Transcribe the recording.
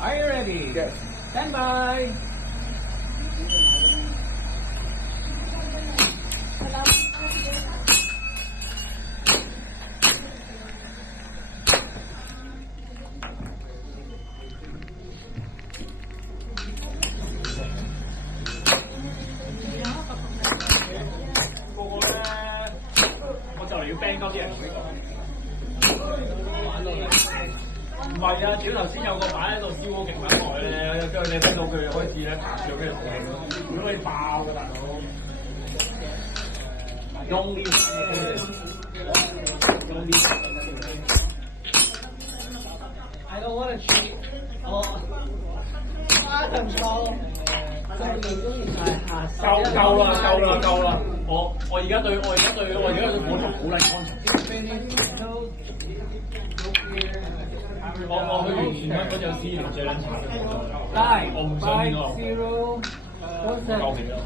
Are you ready? Yes. Stand by.我就嚟要 ban 鳩啲人同你講。唔係啊，屌頭先有個擺喺度燒咗勁撚耐咧，跟住你聽到佢開始咧拍住跟住同你，如果你爆㗎大佬。用呢I don't want to cheat. control。夠啦！我而家對火燭好撚安全。我去完全香港有資源最撚慘嘅，我唔想見到。5-0。救命啊！